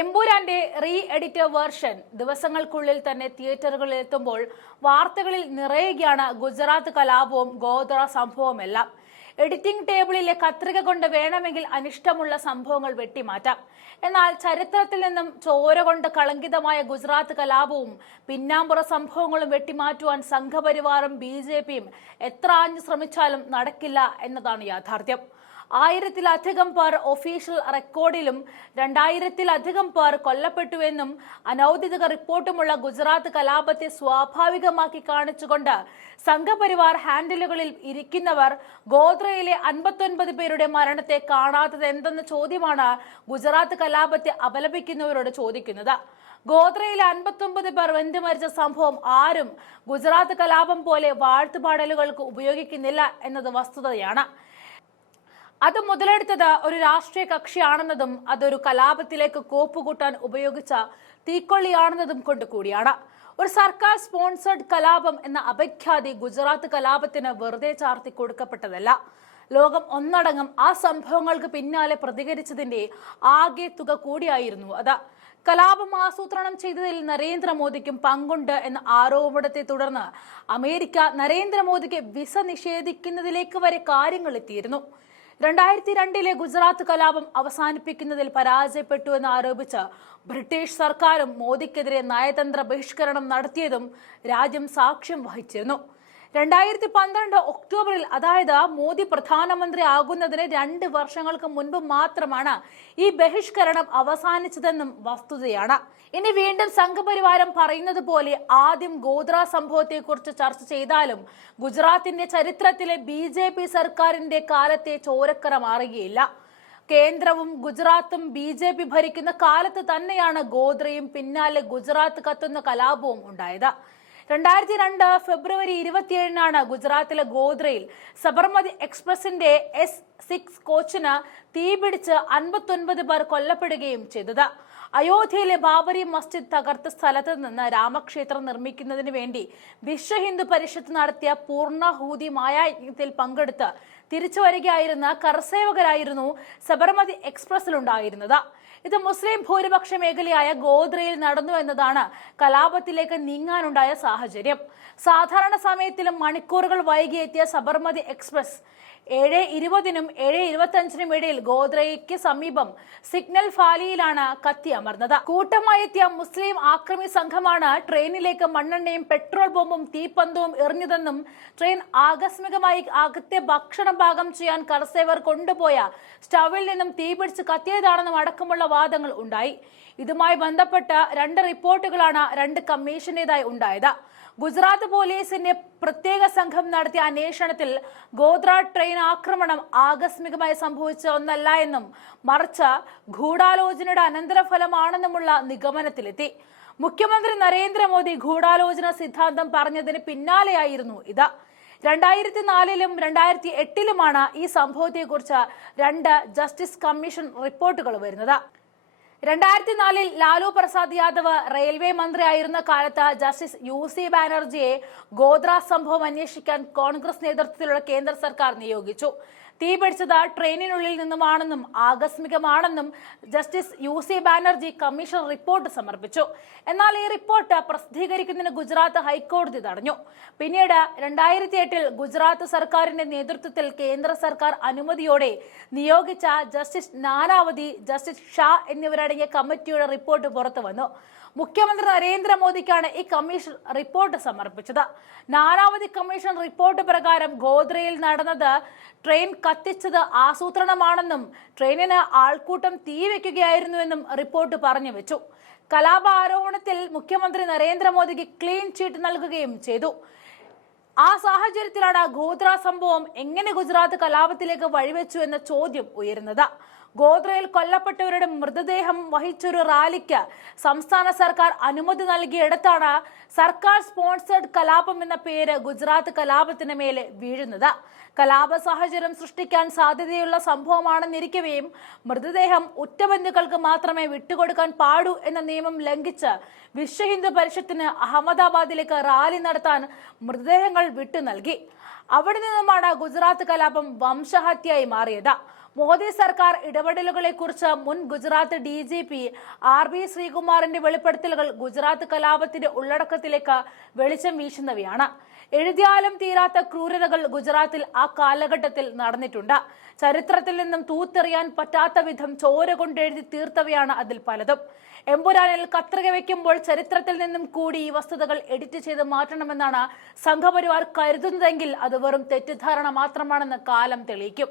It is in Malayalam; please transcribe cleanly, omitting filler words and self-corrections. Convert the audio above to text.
എമ്പുരാന്റെ റീ എഡിറ്റർ വേർഷൻ ദിവസങ്ങൾക്കുള്ളിൽ തന്നെ തിയേറ്ററുകളിൽ എത്തുമ്പോൾ വാർത്തകളിൽ നിറയുകയാണ് ഗുജറാത്ത് കലാപവും ഗോദ്ര സംഭവമെല്ലാം. എഡിറ്റിംഗ് ടേബിളിലെ കത്രിക കൊണ്ട് വേണമെങ്കിൽ അനിഷ്ടമുള്ള സംഭവങ്ങൾ വെട്ടിമാറ്റാം. എന്നാൽ ചരിത്രത്തിൽ നിന്നും ചോര കൊണ്ട് കളങ്കിതമായ ഗുജറാത്ത് കലാപവും പിന്നാമ്പുറ സംഭവങ്ങളും വെട്ടിമാറ്റുവാൻ സംഘപരിവാറും BJPയും എത്ര ആഞ്ഞു ശ്രമിച്ചാലും നടക്കില്ല എന്നതാണ് യാഥാർത്ഥ്യം. 1000-ലധികം പേർ ഒഫീഷ്യൽ റെക്കോർഡിലും 2000-ലധികം പേർ കൊല്ലപ്പെട്ടുവെന്നും അനൌദ്യോഗിക റിപ്പോർട്ടുമുള്ള ഗുജറാത്ത് കലാപത്തെ സ്വാഭാവികമാക്കി കാണിച്ചുകൊണ്ട് സംഘപരിവാർ ഹാൻഡിലുകളിൽ ഇരിക്കുന്നവർ ഗോദ്രയിലെ 59 പേരുടെ മരണത്തെ കാണാത്തത് എന്തെന്ന ചോദ്യമാണ് ഗുജറാത്ത് കലാപത്തെ അപലപിക്കുന്നവരോട് ചോദിക്കുന്നത്. ഗോദ്രയിലെ 59 പേർ വെന്തു മരിച്ച സംഭവം ആരും ഗുജറാത്ത് കലാപം പോലെ വാഴ്ത്തുപാടലുകൾക്ക് ഉപയോഗിക്കുന്നില്ല എന്നത് വസ്തുതയാണ്. അത് മുതലെടുത്തത് ഒരു രാഷ്ട്രീയ കക്ഷിയാണെന്നതും അതൊരു കലാപത്തിലേക്ക് കോപ്പുകൂട്ടാൻ ഉപയോഗിച്ച തീക്കൊള്ളിയാണെന്നതും കൊണ്ട് കൂടിയാണ്. ഒരു സർക്കാർ സ്പോൺസേഡ് കലാപം എന്ന അപഖ്യാതി ഗുജറാത്ത് കലാപത്തിന് വെറുതെ ചാർത്തി കൊടുക്കപ്പെട്ടതല്ല. ലോകം ഒന്നടങ്കം ആ സംഭവങ്ങൾക്ക് പിന്നാലെ പ്രതികരിച്ചതിന്റെ ആകെ തുക കൂടിയായിരുന്നു അത്. കലാപം ആസൂത്രണം ചെയ്തതിൽ നരേന്ദ്രമോദിക്കും പങ്കുണ്ട് എന്ന ആരോപണത്തെ തുടർന്ന് അമേരിക്ക നരേന്ദ്രമോദിക്ക് വിസ നിഷേധിക്കുന്നതിലേക്ക് വരെ കാര്യങ്ങൾ എത്തിയിരുന്നു. 2002-ലെ ഗുജറാത്ത് കലാപം അവസാനിപ്പിക്കുന്നതിൽ പരാജയപ്പെട്ടു എന്ന് ആരോപിച്ച് ബ്രിട്ടീഷ് സർക്കാരും മോദിക്കെതിരെ നയതന്ത്ര ബഹിഷ്കരണം നടത്തിയതും രാജ്യം സാക്ഷ്യം വഹിച്ചിരുന്നു. 2012 ഒക്ടോബറിൽ, അതായത് മോദി പ്രധാനമന്ത്രി ആകുന്നതിന് 2 വർഷങ്ങൾക്ക് മുൻപ് മാത്രമാണ് ഈ ബഹിഷ്കരണം അവസാനിച്ചതെന്നും വസ്തുതയാണ്. ഇനി വീണ്ടും സംഘപരിവാരം പറയുന്നത് പോലെ ആദ്യം ഗോദ്ര സംഭവത്തെക്കുറിച്ച് ചർച്ച ചെയ്താലും ഗുജറാത്തിന്റെ ചരിത്രത്തിലെ BJP സർക്കാരിന്റെ കാലത്തെ ചോരക്കറ മാറുകയില്ല. കേന്ദ്രവും ഗുജറാത്തും BJP ഭരിക്കുന്ന കാലത്ത് തന്നെയാണ് ഗോദ്രയും പിന്നാലെ ഗുജറാത്ത് കത്തുന്ന കലാപവും ഉണ്ടായത്. 2002 ഫെബ്രുവരി 27-നാണ് ഗുജറാത്തിലെ ഗോദ്രയിൽ സബർമതി എക്സ്പ്രസിന്റെ S6 കോച്ചിന് തീപിടിച്ച് 59 പേർ കൊല്ലപ്പെടുകയും ചെയ്തത്. അയോധ്യയിലെ ബാബരി മസ്ജിദ് തകർത്ത സ്ഥലത്ത് നിന്ന് രാമക്ഷേത്രം നിർമ്മിക്കുന്നതിന് വേണ്ടി വിശ്വ ഹിന്ദു പരിഷത്ത് നടത്തിയ പൂർണ്ണാഹൂതി മായായജ്ഞത്തിൽ പങ്കെടുത്ത് തിരിച്ചു വരികയായിരുന്ന കർസേവകരായിരുന്നു സബർമതി എക്സ്പ്രസിലുണ്ടായിരുന്നത്. ഇത് മുസ്ലിം ഭൂരിപക്ഷ മേഖലയായ ഗോദ്രയിൽ നടന്നു എന്നതാണ് കലാപത്തിലേക്ക് നീങ്ങാനുണ്ടായ സാഹചര്യം. സാധാരണ സമയത്തിലും മണിക്കൂറുകൾ വൈകിയെത്തിയ സബർമതി എക്സ്പ്രസ് 7:20-നും 7:25-നും ഇടയിൽ ഗോദ്രയ്ക്ക് സമീപം സിഗ്നൽ ഫാലിയിലാണ് കത്തിയമർന്നത്. കൂട്ടമായി എത്തിയ മുസ്ലിം ആക്രമി സംഘമാണ് ട്രെയിനിലേക്ക് മണ്ണെണ്ണയും പെട്രോൾ ബോംബും തീപ്പന്തവും എറിഞ്ഞതെന്നും ട്രെയിൻ ആകസ്മികമായി അകത്തെ ഭക്ഷണം പാകം ചെയ്യാൻ കർസേവർ കൊണ്ടുപോയ സ്റ്റവിൽ നിന്നും തീപിടിച്ച് കത്തിയതാണെന്നും അടക്കമുള്ള വാദങ്ങൾ ഉണ്ടായി. ഇതുമായി ബന്ധപ്പെട്ട 2 റിപ്പോർട്ടുകളാണ് 2 കമ്മീഷന്റേതായി ഉണ്ടായത്. ഗുജറാത്ത് പോലീസിന്റെ പ്രത്യേക സംഘം നടത്തിയ അന്വേഷണത്തിൽ ഗോദ്ര ട്രെയിൻ ആക്രമണം ആകസ്മികമായി സംഭവിച്ച ഒന്നല്ല എന്നും മറിച്ച് ഗൂഢാലോചനയുടെ അനന്തരഫലമാണെന്നുമുള്ള നിഗമനത്തിലെത്തി. മുഖ്യമന്ത്രി നരേന്ദ്രമോദി ഗൂഢാലോചന സിദ്ധാന്തം പറഞ്ഞതിന് പിന്നാലെയായിരുന്നു ഇത്. 2004-ലും 2008-ലുമാണ് ഈ സംഭവത്തെക്കുറിച്ച് 2 ജസ്റ്റിസ് കമ്മീഷൻ റിപ്പോർട്ടുകൾ വരുന്നത്. 2004-ൽ ലാലു പ്രസാദ് യാദവ് റെയിൽവേ മന്ത്രിയായിരുന്ന കാലത്ത് ജസ്റ്റിസ് UC ബാനർജിയെ ഗോദ്ര സംഭവം അന്വേഷിക്കാൻ കോൺഗ്രസ് നേതൃത്വത്തിലുള്ള കേന്ദ്ര സർക്കാർ നിയോഗിച്ചു. തീപിടിച്ചത് ട്രെയിനിനുള്ളിൽ നിന്നുമാണെന്നും ആകസ്മികമാണെന്നും justice UC Banerjee commission report സമർപ്പിച്ചു. എന്നാൽ ഈ റിപ്പോർട്ട് പ്രസിദ്ധീകരിക്കുന്നതിന് ഗുജറാത്ത് ഹൈക്കോടതി തടഞ്ഞു. പിന്നീട് 2008-ൽ ഗുജറാത്ത് സർക്കാരിന്റെ നേതൃത്വത്തിൽ കേന്ദ്ര സർക്കാർ അനുമതിയോടെ നിയോഗിച്ച ജസ്റ്റിസ് നാനാവതി, ജസ്റ്റിസ് ഷാ എന്നിവരടങ്ങിയ കമ്മിറ്റിയുടെ റിപ്പോർട്ട് പുറത്തു വന്നു. മുഖ്യമന്ത്രി നരേന്ദ്രമോദിക്കാണ് ഈ കമ്മീഷൻ റിപ്പോർട്ട് സമർപ്പിച്ചത്. നാനാവതി കമ്മീഷൻ റിപ്പോർട്ട് പ്രകാരം ഗോദ്രയിൽ നടന്നത് ട്രെയിൻ കത്തിച്ചത് ആസൂത്രണമാണെന്നും ട്രെയിനിന് ആൾക്കൂട്ടം തീവെക്കുകയായിരുന്നുവെന്നും റിപ്പോർട്ട് പറഞ്ഞു വെച്ചു. കലാപ ആരോപണത്തിൽ മുഖ്യമന്ത്രി നരേന്ദ്രമോദിക്ക് ക്ലീൻ ചീറ്റ് നൽകുകയും ചെയ്തു. ആ സാഹചര്യത്തിലാണ് ഗോദ്ര സംഭവം എങ്ങനെ ഗുജറാത്ത് കലാപത്തിലേക്ക് വഴിവെച്ചു എന്ന ചോദ്യം ഉയരുന്നത്. ഗോദ്രയിൽ കൊല്ലപ്പെട്ടവരുടെ മൃതദേഹം വഹിച്ചൊരു റാലിക്ക് സംസ്ഥാന സർക്കാർ അനുമതി നൽകിയിടത്താണ് സർക്കാർ സ്പോൺസേഡ് കലാപം എന്ന പേര് ഗുജറാത്ത് കലാപത്തിന് മേലെ വീഴുന്നത്. കലാപ സാഹചര്യം സൃഷ്ടിക്കാൻ സാധ്യതയുള്ള സംഭവമാണെന്നിരിക്കവെയും മൃതദേഹം ഉറ്റബന്ധുക്കൾക്ക് മാത്രമേ വിട്ടുകൊടുക്കാൻ പാടൂ എന്ന നിയമം ലംഘിച്ച് വിശ്വ ഹിന്ദു പരിഷത്തിന് അഹമ്മദാബാദിലേക്ക് റാലി നടത്താൻ മൃതദേഹങ്ങൾ വിട്ടു നൽകി. അവിടെ നിന്നുമാണ് ഗുജറാത്ത് കലാപം വംശഹത്യയായി മാറിയത്. മോദി സർക്കാർ ഇടപെടലുകളെക്കുറിച്ച് മുൻ ഗുജറാത്ത് DGP RB ശ്രീകുമാറിന്റെ വെളിപ്പെടുത്തലുകൾ ഗുജറാത്ത് കലാപത്തിന്റെ ഉള്ളടക്കത്തിലേക്ക് വെളിച്ചം വീശുന്നവയാണ്. എഴുതിയാലും തീരാത്ത ക്രൂരതകൾ ഗുജറാത്തിൽ ആ കാലഘട്ടത്തിൽ നടന്നിട്ടുണ്ട്. ചരിത്രത്തിൽ നിന്നും തൂത്തെറിയാൻ പറ്റാത്ത വിധം ചോര കൊണ്ടെഴുതി തീർത്തവയാണ് അതിൽ പലതും. എമ്പുരാനിൽ കത്രിക വെക്കുമ്പോൾ ചരിത്രത്തിൽ നിന്നും കൂടി ഈ വസ്തുതകൾ എഡിറ്റ് ചെയ്ത് മാറ്റണമെന്നാണ് സംഘപരിവാർ കരുതുന്നതെങ്കിൽ അത് വെറും തെറ്റിദ്ധാരണ മാത്രമാണെന്ന് കാലം തെളിയിക്കും.